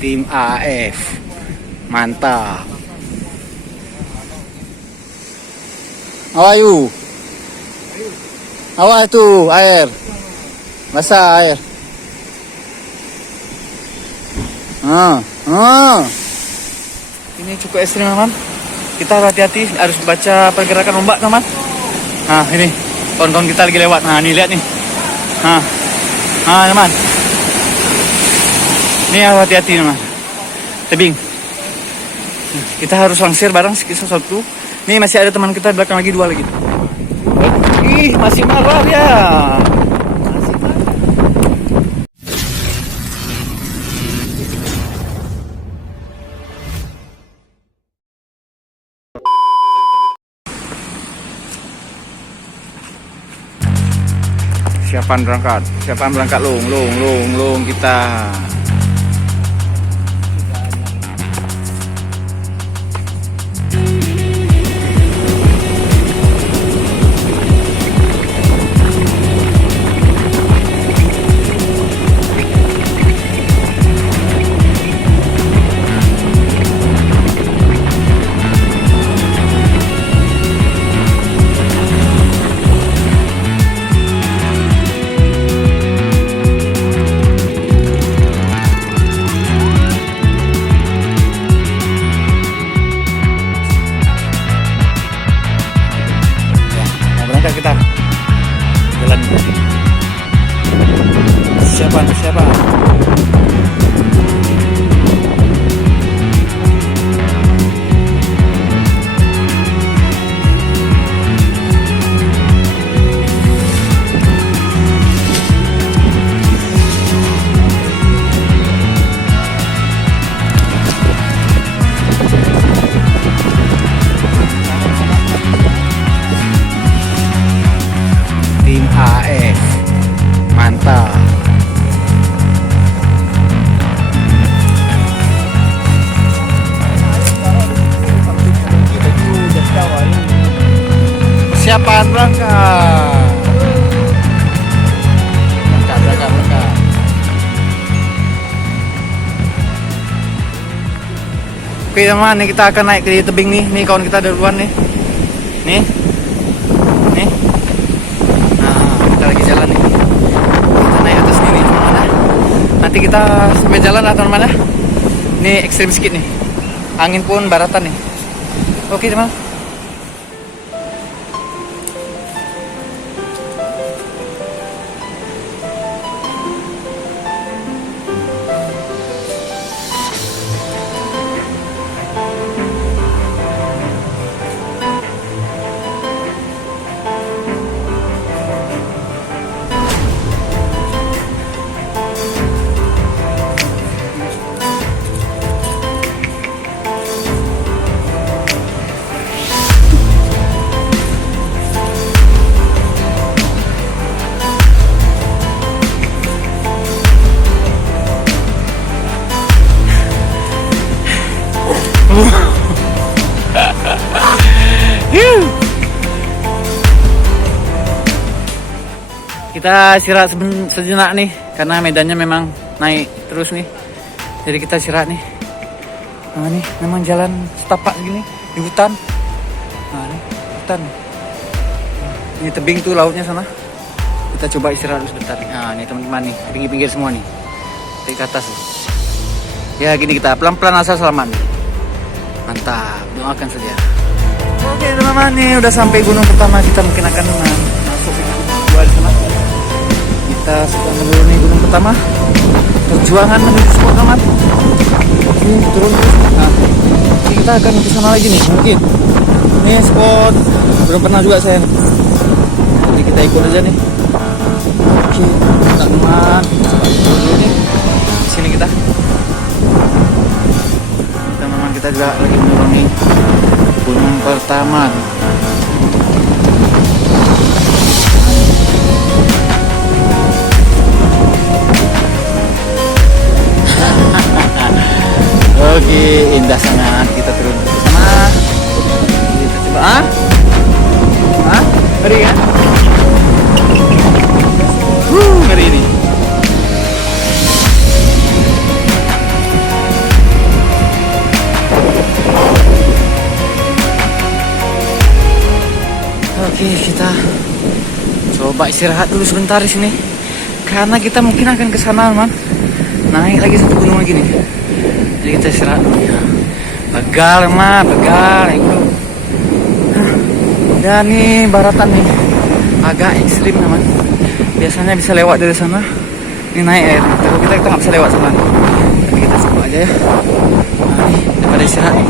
Tim AF. Mantap. Awayu. Awas tuh air. Basah air. Ini cukup ekstrim teman. Kita hati-hati harus baca pergerakan ombak teman. Nah ini kawan-kawan kita lagi lewat. Nah nih lihat nih. Teman. Ini hati-hati teman. Tebing. Kita harus langsir bareng satu. Nih masih ada teman kita di belakang lagi, 2 lagi. Ih masih marah ya. Siapaan berangkat long kita. Kita jalan. Siapa? Tim AF. Mantap. Siapaan berangkat? Berangkat. Oke teman, nih kita akan naik ke tebing nih. Nih kawan kita duluan nih. Nih. Kita lagi jalan nih. Kita naik atas nih mana? Nanti kita sampai jalan atau mana? Ini ekstrim sedikit nih. Angin pun baratan nih. Oke teman. Kita istirahat sejenak nih karena medannya memang naik terus nih. Jadi kita istirahat nih. Nah nih memang jalan setapak gini di hutan. Nah nih hutan. Ini tebing tuh lautnya sana. Kita coba istirahat dulu sebentar. Nah nih teman-teman nih pinggir-pinggir semua nih. Dari ke atas nih. Ya gini kita pelan-pelan asal selamat. Mantap, doakan saja. Oke teman-teman nih udah sampai gunung pertama. Kita mungkin akan masuk ke gunung kedua di sana. Kita sudah menuruni gunung pertama. Perjuangan menuju spot teman. Ini turun terus. Nah, ini kita akan ke sana lagi nih mungkin. Ini spot belum pernah juga saya. Jadi kita ikut aja nih. Oke, teman-teman. Dulu nih. Di sini kita. Teman-teman kita juga lagi menuruni gunung pertama. Oke, indah sangat. Kita turun ke sana. Kita coba. Ngeri kan? Ngeri ini. Oke, kita coba istirahat dulu sebentar di sini. Karena kita mungkin akan ke sana, teman. Naik lagi satu gunung lagi nih. Jadi kita istirahat dulu. Begal, teman, begal. Dan nih baratan nih agak ekstrim, teman. Biasanya bisa lewat dari sana. Ini naik air. Tapi kita nggak bisa lewat sana. Tapi kita coba aja ya. Nah, nih daripada istirahat nih.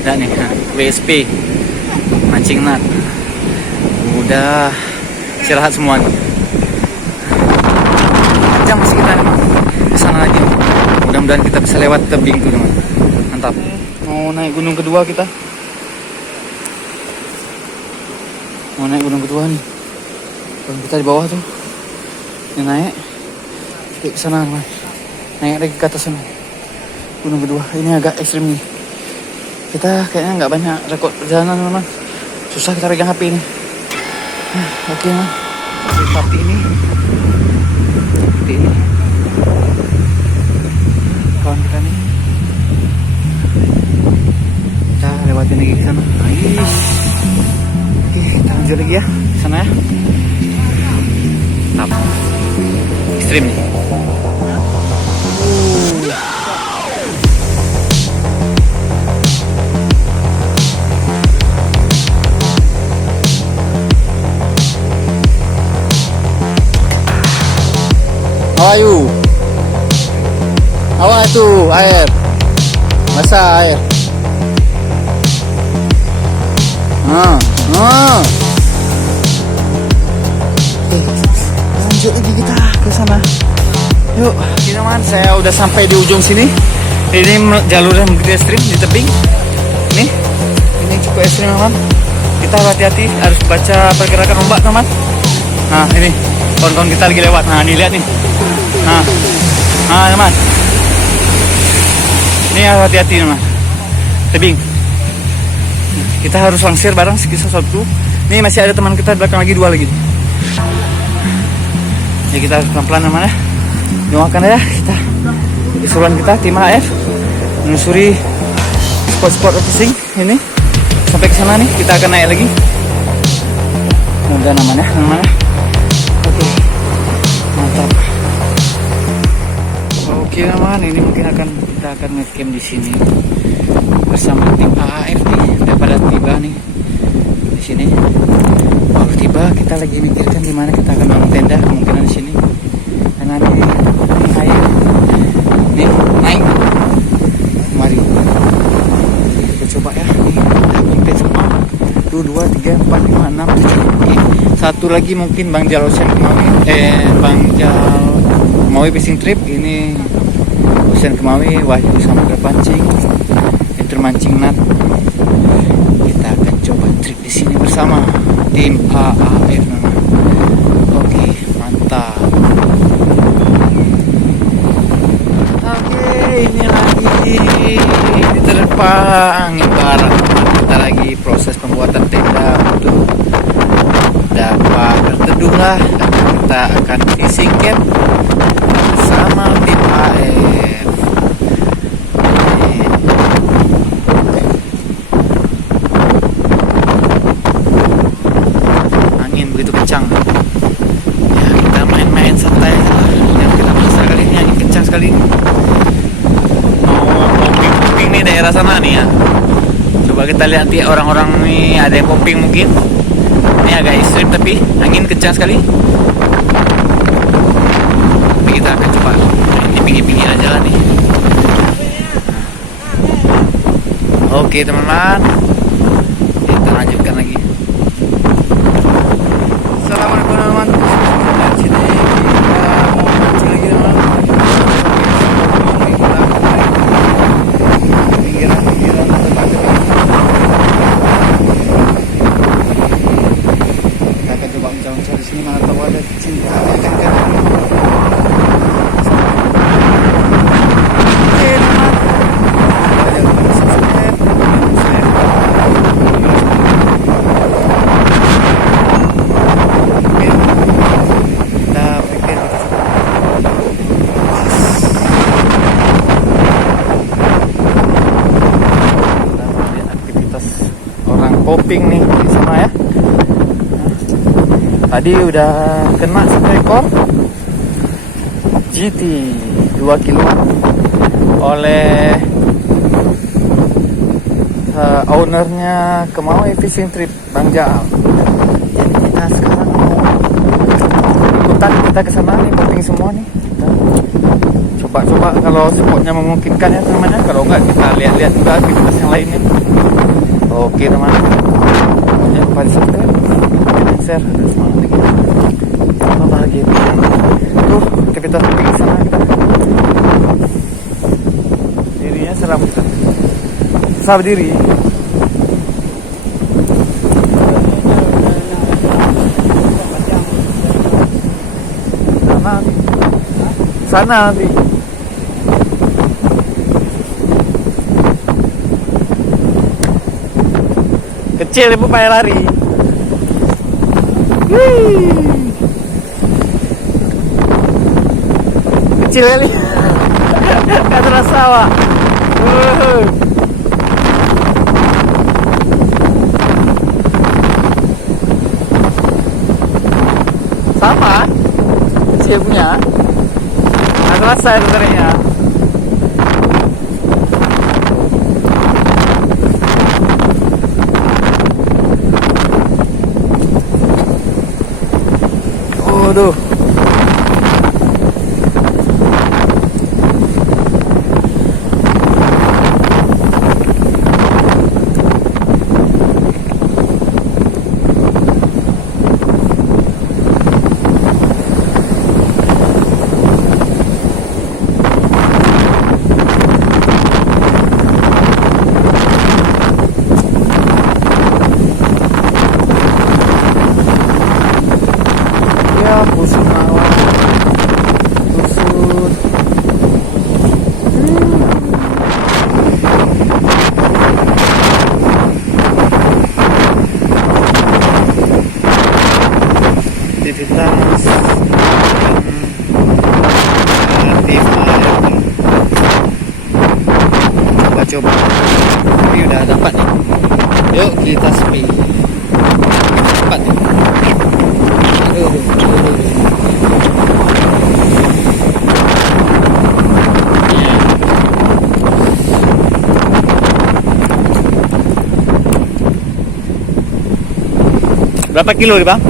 Dan nih, WSP mancing nut. Udah istirahat semua nih. Jam masih kita ke sana lagi nih. Mudah-mudahan kita bisa lewat tebing tuh, teman. Mantap. Mau naik gunung kedua kita. Mau naik gunung kedua nih. Gunung kita di bawah tuh. Ini naik. Kita ke sana, teman. Naik lagi ke atas sana. Gunung kedua. Ini agak ekstrim nih. Kita kayaknya nggak banyak rekod perjalanan, teman. Susah kita pegang HP ini. Oke, teman. Tapi ini kawan kita nih. Kita lewatin lagi ke sana. Nice. Oke, kita lanjut lagi ya ke sana ya. Mantap. Ekstrim nih. How are you? Awas tuh air, basah air. Lanjut lagi kita ke sana. Yuk, teman, saya udah sampai di ujung sini. Ini jalurnya begitu ekstrim di tebing. Ini cukup ekstrim, teman. Kita hati-hati, harus baca pergerakan ombak, teman. Nah, ini kawan-kawan kita lagi lewat. Nah, nih lihat nih. Nah, teman. Ini hati-hati, teman. Tebing. Kita harus langsir bareng sekitar satu. Ini masih ada teman kita di belakang lagi, 2 lagi. Jadi kita harus pelan-pelan, teman ya. Doakan ya kita. Keseruan kita tim AF menyusuri spot-spot fishing ini. Sampai ke sana nih, kita akan naik lagi. Semoga namanya. Oke. Mantap. Oke, teman, ini mungkin kita akan ngecamp di sini bersama tim AAF nih. Daripada tiba nih di sini. Baru tiba, kita lagi mikirkan di mana kita akan bangun tenda, kemungkinan di sini. Karena ini air nih naik. Mari kita coba ya. Nih ada semua. 1, 2, 3, 4, 5, 6, 7. Oke. Satu lagi mungkin Bang Jal Ocean Kemawi. Bang Jal Kemawi fishing trip. Ini Ocean Kemawi, Wahyu Samudra Pancing, Intermancing Nut. Kita akan coba trip di sini bersama tim AAF. Oke, mantap. Oke, ini lagi diterpang ibarat kita lagi proses pembuatan tenda untuk dapat berteduh lah. Kita akan fishing camp bersama tim AF. Angin begitu kencang. Ya, kita main-main santai. Yang kita merasa kali ini angin kencang sekali. Mau popping nih daerah sana nih ya. Coba kita lihat nih orang-orang nih, ada yang popping mungkin. Ini agak ekstrim tapi angin kencang sekali. Tapi kita akan coba main di pinggir-pinggir aja lah nih. Oke, teman-teman, kita lanjutkan lagi. Assalamualaikum, teman-teman. Di sini kita mau mancing lagi, teman-teman. Pinggiran tempat ini. Kita akan coba mencari di sini, mana tahu ada cinta ikan-ikan. coping nih di sana ya. Tadi udah kena satu ekor GT 2 kilo oleh ownernya Kemawe Fishing Trip Bang Jaal. Jadi kita sekarang mau ikutan kita ke sana nih, coping semua nih. Kita coba kalau spotnya memungkinkan ya teman-teman. Kalau enggak kita lihat-lihat juga aktivitas yang lainnya. Oke teman-teman, jangan lupa di subscribe, share, dan semangat lagi. Apa bahagia tuh aktivitas coping di sana kita. Dirinya seram kita. Susah berdiri. Sana nanti. Kecil ibu payah lari. Wih. Kecil kali. Gak terasa Pak. Sama kecil punya. Gak terasa itu sebenarnya. Waduh. Busuk awan, busuk. Aktivitas aktif air. Coba ini udah dapat nih. Yuk kita sepi. Dapat nih. Berapa kilo nih Bang?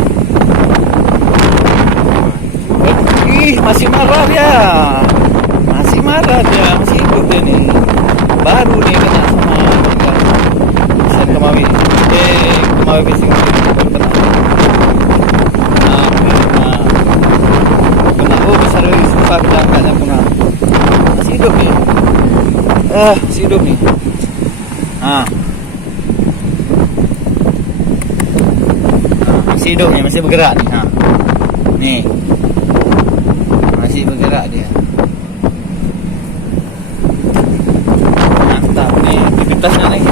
Ih, masih marah dia. Masih marah dia, masih hidup dia nih. Baru nih kena sama Kemawe. Kemawe Fishing Trip. Oh, besar lagi, susah diangkatnya kena. Masih hidup nih. Masih hidup nih. Masih hidup nih, masih bergerak nih. Nih. Masih bergerak dia. Mantap nih aktivitasnya nih.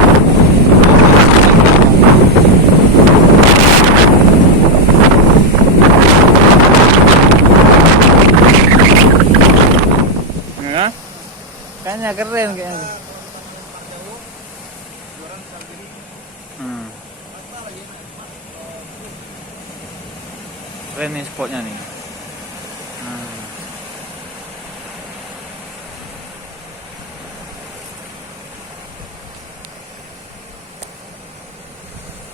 Kayaknya keren kayaknya. Keren nih spotnya nih.